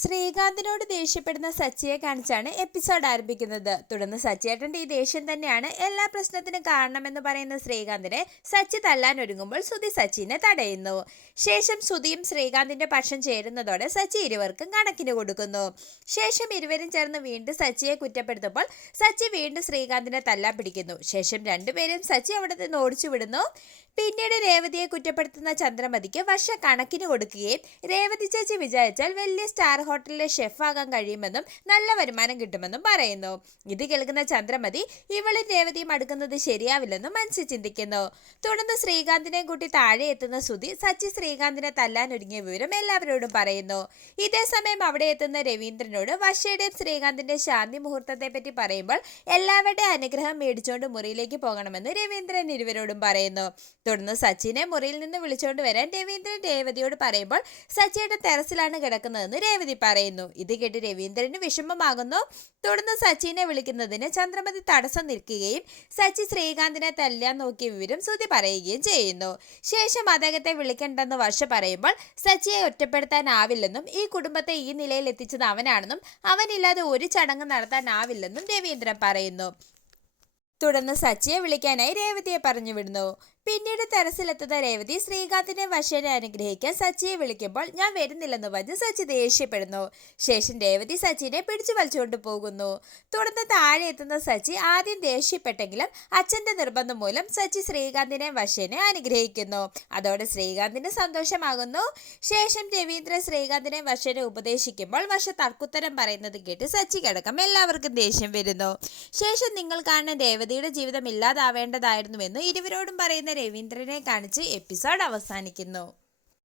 ശ്രീകാന്തിനോട് ദേഷ്യപ്പെടുന്ന സച്ചിയെ കാണിച്ചാണ് എപ്പിസോഡ് ആരംഭിക്കുന്നത്. തുടർന്ന് സച്ചിയേട്ടന്റെ ഈ ദേഷ്യം തന്നെയാണ് എല്ലാ പ്രശ്നത്തിനും കാരണമെന്ന് പറയുന്ന ശ്രീകാന്തിനെ സച്ചി തല്ലാൻ ഒരുങ്ങുമ്പോൾ സുധി സച്ചിനെ തടയുന്നു. ശേഷം സുധിയും ശ്രീകാന്തിന്റെ പക്ഷം ചേരുന്നതോടെ സച്ചി ഇരുവർക്കും കണക്കിന് കൊടുക്കുന്നു. ശേഷം ഇരുവരും ചേർന്ന് വീണ്ടും സച്ചിയെ കുറ്റപ്പെടുത്തുമ്പോൾ സച്ചി വീണ്ടും ശ്രീകാന്തിനെ തല്ലാൻ പിടിക്കുന്നു. ശേഷം രണ്ടുപേരും സച്ചി അവിടെ നിന്ന് ഓടിച്ചു വിടുന്നു. പിന്നീട് രേവതിയെ കുറ്റപ്പെടുത്തുന്ന ചന്ദ്രമതിക്ക് വർഷ കണക്കിന് കൊടുക്കുകയും രേവതി ചേച്ചി വിചാരിച്ചാൽ വലിയ സ്റ്റാർ ഹോട്ടലിലെ ഷെഫാകാൻ കഴിയുമെന്നും നല്ല വരുമാനം കിട്ടുമെന്നും പറയുന്നു. ഇത് കേൾക്കുന്ന ചന്ദ്രമതി ഇവളും രേവതിയും അടുക്കുന്നത് ശരിയാവില്ലെന്നും മനസ്സിൽ ചിന്തിക്കുന്നു. തുടർന്ന് ശ്രീകാന്തിനെയും കൂട്ടി താഴെ എത്തുന്ന സുധി സച്ചി ശ്രീകാന്തിനെ തല്ലാൻ ഒരുങ്ങിയ വിവരം എല്ലാവരോടും പറയുന്നു. ഇതേ സമയം അവിടെ എത്തുന്ന രവീന്ദ്രനോട് വർഷയുടെയും ശ്രീകാന്തിന്റെ ശാന്തി മുഹൂർത്തത്തെ പറ്റി പറയുമ്പോൾ എല്ലാവരുടെയും അനുഗ്രഹം മേടിച്ചുകൊണ്ട് മുറിയിലേക്ക് പോകണമെന്ന് രവീന്ദ്രൻ ഇരുവരോടും പറയുന്നു. തുടർന്ന് സച്ചിനെ മുറിയിൽ നിന്ന് വിളിച്ചുകൊണ്ട് വരാൻ രവീന്ദ്രൻ രേവതിയോട് പറയുമ്പോൾ സച്ചിയുടെ ടെറസിലാണ് കിടക്കുന്നതെന്ന് രേവതി പറയുന്നു. ഇത് കേട്ട് രവീന്ദ്രന് വിഷമമാകുന്നു. തുടർന്ന് സച്ചിനെ വിളിക്കുന്നതിന് ചന്ദ്രമതി തടസ്സം നിൽക്കുകയും സച്ചി ശ്രീകാന്തിനെ തല്ലാൻ നോക്കിയ വിവരം ശ്രുതി പറയുകയും ചെയ്യുന്നു. ശേഷം അദ്ദേഹത്തെ വിളിക്കണ്ടെന്ന് വർഷ പറയുമ്പോൾ സച്ചിയെ ഒറ്റപ്പെടുത്താനാവില്ലെന്നും ഈ കുടുംബത്തെ ഈ നിലയിൽ എത്തിച്ചത് അവനാണെന്നും അവനില്ലാതെ ഒരു ചടങ്ങ് നടത്താനാവില്ലെന്നും രവീന്ദ്രൻ പറയുന്നു. തുടർന്ന് സച്ചിയെ വിളിക്കാനായി രേവതിയെ പറഞ്ഞു വിടുന്നു. പിന്നീട് തെരസിലെത്തുന്ന രേവതി ശ്രീകാന്തിനെ വശേനെ അനുഗ്രഹിക്കാൻ സച്ചിയെ വിളിക്കുമ്പോൾ ഞാൻ വരുന്നില്ലെന്ന് പറഞ്ഞ് സച്ചി ദേഷ്യപ്പെടുന്നു. ശേഷം രേവതി സച്ചിനെ പിടിച്ചു വലിച്ചുകൊണ്ട് പോകുന്നു. തുടർന്ന് താഴെ എത്തുന്ന സച്ചി ആദ്യം ദേഷ്യപ്പെട്ടെങ്കിലും അച്ഛന്റെ നിർബന്ധം മൂലം സച്ചി ശ്രീകാന്തിനെ വശേനെ അനുഗ്രഹിക്കുന്നു. അതോടെ ശ്രീകാന്തിന് സന്തോഷമാകുന്നു. ശേഷം രവീന്ദ്രൻ ശ്രീകാന്തിനെ വശേനെ ഉപദേശിക്കുമ്പോൾ വശ തർക്കുത്തരം പറയുന്നത് കേട്ട് സച്ചി കിടക്കം എല്ലാവർക്കും ദേഷ്യം വരുന്നു. ശേഷം നിങ്ങൾ കാണുന്ന രേവതിയുടെ ജീവിതം ഇല്ലാതാവേണ്ടതായിരുന്നുവെന്ന് ഇരുവരോടും പറയുന്ന രവീന്ദ്രനെ കാണിച്ച് എപ്പിസോഡ് അവസാനിക്കുന്നു